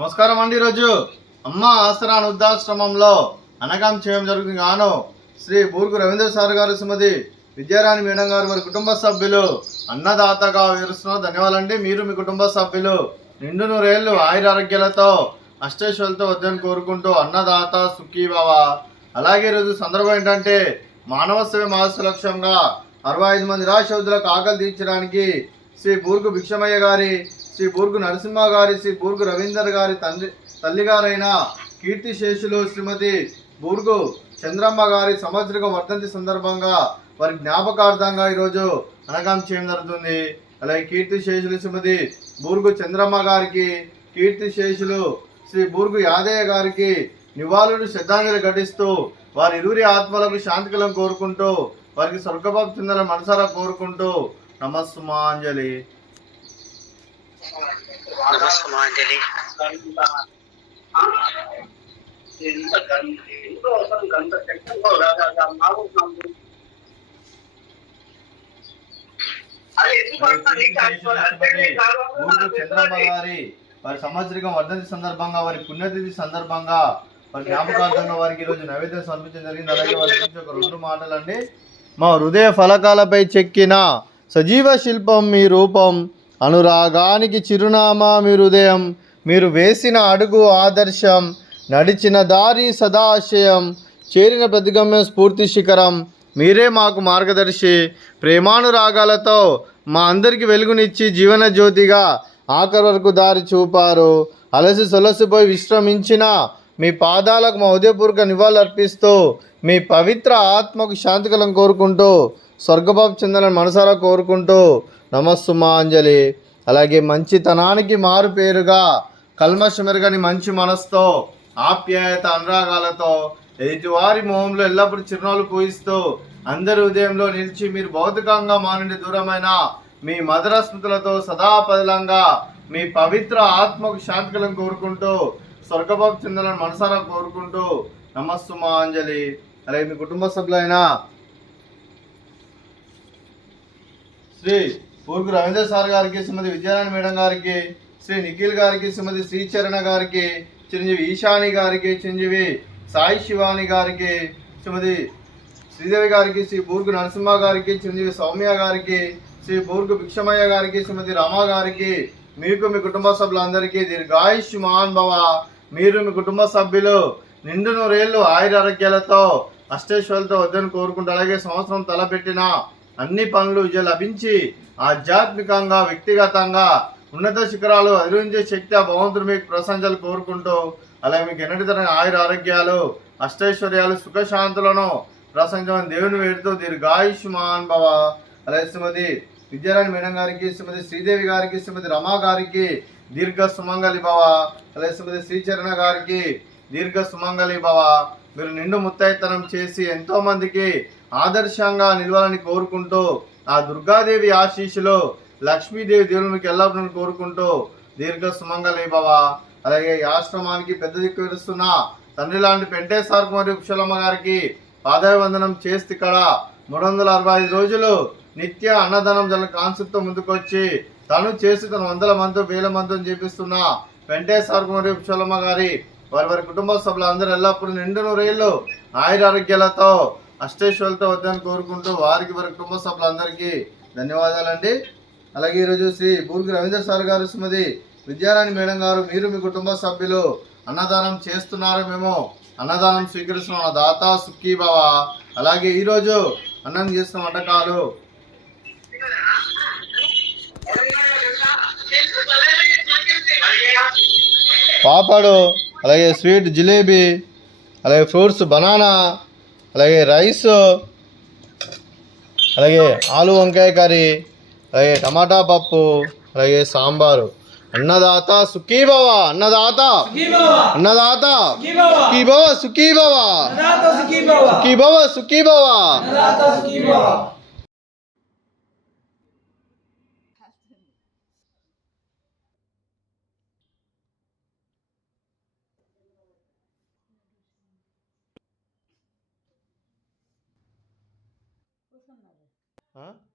నమస్కారం అండి. ఈరోజు అమ్మ ఆసరా వృద్ధాశ్రమంలో అనగం చేయడం జరుగుతుంది. గాను శ్రీ బూర్గు రవీంద్ర సార్ గారు, శ్రీమతి విద్యారాణి మేడం గారు, వారి కుటుంబ సభ్యులు అన్నదాతగా వివరిస్తున్నారు. ధన్యవాదాలండి. మీరు మీ కుటుంబ సభ్యులు నిండు నూరేళ్లు ఆయురారోగ్యాలతో అష్టైశ్వర్యాలతో వద్దని కోరుకుంటూ అన్నదాత సుఖీభవ. అలాగే ఈరోజు సందర్భం ఏంటంటే మానవ సేవ మహస్సు లక్ష్యంగా 65 మంది నిరాశ్రయులకు ఆకలి తీర్చడానికి శ్రీ బూర్గు భిక్షమయ్య గారి, శ్రీ బూర్గు నరసింహ గారి, శ్రీ బూర్గు రవీందర్ గారి తల్లిగారైన కీర్తిశేషులు శ్రీమతి బూర్గు చంద్రమ్మ గారి సంవత్సరిక వర్ధంతి సందర్భంగా వారి జ్ఞాపకార్థంగా ఈరోజు అనగాం చేయడం జరుగుతుంది. అలాగే కీర్తిశేషులు శ్రీమతి బూర్గు చంద్రమ్మ గారికి, కీర్తిశేషులు శ్రీ బూర్గు యాదయ్య గారికి నివాళులు శ్రద్ధాంజలి ఘటిస్తూ వారి ఇరువురి ఆత్మలకు శాంతికలం కోరుకుంటూ వారికి స్వర్గభావం చెందాలని మనసారా కోరుకుంటూ నమస్సుమాంజలి. నమస్సుమాంజలి. చంద్రమ్మ గారి వారి సంవత్సరిక వర్ధంతి సందర్భంగా, వారి పుణ్యతిథి సందర్భంగా, వారి జ్ఞాపకార్థంగా వారికి ఈరోజు నైవేద్యం సమర్పించడం జరిగింది. అలాగే వారి గురించి ఒక 2 మాటలండి. మా హృదయ ఫలకాలపై చెక్కిన సజీవ శిల్పం మీ రూపం, అనురాగానికి చిరునామా మీ హృదయం, మీరు వేసిన అడుగు ఆదర్శం, నడిచిన దారి సదాశయం, చేరిన ప్రతిగమ్యం స్ఫూర్తి శిఖరం, మీరే మాకు మార్గదర్శి. ప్రేమానురాగాలతో మా అందరికి వెలుగునిచ్చి జీవన జ్యోతిగా ఆఖరి వరకు దారి చూపారు. అలసి సొలసిపోయి విశ్రమించిన మీ పాదాలకు మా హృదయపూర్వక నివాళులు అర్పిస్తూ మీ పవిత్ర ఆత్మకు శాంతికలం కోరుకుంటూ స్వర్గభావం చెందాలని మనసారా కోరుకుంటూ నమస్సుమాంజలి. అలాగే మంచితనానికి మారు పేరుగా కల్మషమెరగని మంచి మనసుతో, ఆప్యాయత అనురాగాలతో ఎదుటివారి మొహంలో ఎల్లప్పుడూ చిరునవ్వులు పూయిస్తూ అందరి ఉదయంలో నిలిచి మీరు భౌతికంగా మా నుండి దూరమైన మీ మధుర స్మృతులతో సదాపదలంగా మీ పవిత్ర ఆత్మకు శాంతికలం కోరుకుంటూ స్వర్గభావం చెందాలని మనసారా కోరుకుంటూ నమస్సుమాంజలి. అలాగే మీ కుటుంబ సభ్యులైన శ్రీ బూర్గు రవీంద్ర సార్ గారికి, శ్రీమతి విద్యారాణి మేడం గారికి, శ్రీ నిఖిల్ గారికి, శ్రీమతి శ్రీచరణ గారికి, చిరంజీవి ఈశాని గారికి, చిరంజీవి సాయి శివాని గారికి, శ్రీమతి శ్రీదేవి గారికి, శ్రీ బూర్గు నరసింహ గారికి, చిరంజీవి సౌమ్య గారికి, శ్రీ బూర్గు భిక్షమయ్య గారికి, శ్రీమతి రమ గారికి, మీకు మీ కుటుంబ సభ్యులందరికీ దీర్ఘాయుష్మాన్ భవ. మీరు మీ కుటుంబ సభ్యులు నిండు నూరేళ్లు ఆయురారోగ్యాలతో అష్టైశ్వర్యాలతో వద్దని కోరుకుంటూ, అలాగే సంవత్సరం తలపెట్టిన అన్ని పనులు విజయం లభించి ఆధ్యాత్మికంగా, వ్యక్తిగతంగా ఉన్నత శిఖరాలు అధిరోహించే శక్తి ఆ భగవంతుడు మీకు ప్రశంసలు కోరుకుంటూ, అలాగే మీకు ఎన్నటి తరగని ఆయురారోగ్యాలు, అష్టైశ్వర్యాలు, సుఖశాంతులను ప్రశంసమని దేవుని వేడుతూ దీర్ఘాయుష్మాన్ భవ. అలాగే శ్రీమతి విద్యారాణి మేడం గారికి, శ్రీమతి శ్రీదేవి గారికి, శ్రీమతి రమా గారికి దీర్ఘ సుమంగళి భవ. అలాగే శ్రీమతి శ్రీచరణ గారికి దీర్ఘ సుమంగళి భవ. మీరు నిండు ముత్తైతనం చేసి ఎంతో మందికి ఆదర్శంగా నిలవాలని కోరుకుంటూ ఆ దుర్గాదేవి ఆశీస్సులు, లక్ష్మీదేవి దేవుని మీకు ఎల్లప్పుడూ కోరుకుంటూ దీర్ఘ సుమంగళి భవ. అలాగే ఈ ఆశ్రమానికి పెద్ద దిక్కు విరుస్తున్న తండ్రి లాంటి పెంటేశ్వర మరియు కుశలమ్మ గారికి పాదాభివందనం చేస్తే ఇక్కడ 365 రోజులు నిత్య అన్నదానం జల కాన్సెప్ట్తో ముందుకొచ్చి తను చేసి తన 100 మంది 1000 మందిని చేపిస్తున్న వెంకటేశ్వర మరియు కుశలమ్మ గారి వారి కుటుంబ సభ్యులందరూ ఎల్లప్పుడూ నిండు నూరేళ్లు ఆయురారోగ్యాలతో అష్టైశ్వర్యాలతో వద్దని కోరుకుంటూ వారికి వారి కుటుంబ సభ్యులందరికీ ధన్యవాదాలండి. అలాగే ఈరోజు శ్రీ బూర్గు రవీంద్ర సార్ గారు, శ్రీమతి విద్యారాణి మేడం గారు, మీరు మీ కుటుంబ సభ్యులు అన్నదానం చేస్తున్నారు. మేము అన్నదానం స్వీకరిస్తున్న దాత సుఖీభవ. అలాగే ఈరోజు అన్నం చేస్తున్న వంటకాలు పాపడు, అలాగే స్వీట్ జిలేబీ, అలాగే ఫ్రూట్స్ బనానా, అలాగే రైస్, అలాగే ఆలు వంకాయ కర్రీ, అలాగే టమాటా పప్పు, అలాగే సాంబారు. అన్నదాత సుఖీభవ. అన్నదాత అన్నదాత సుఖీభవ సుఖీభవ సుఖీభవ సుఖీభవ. Huh?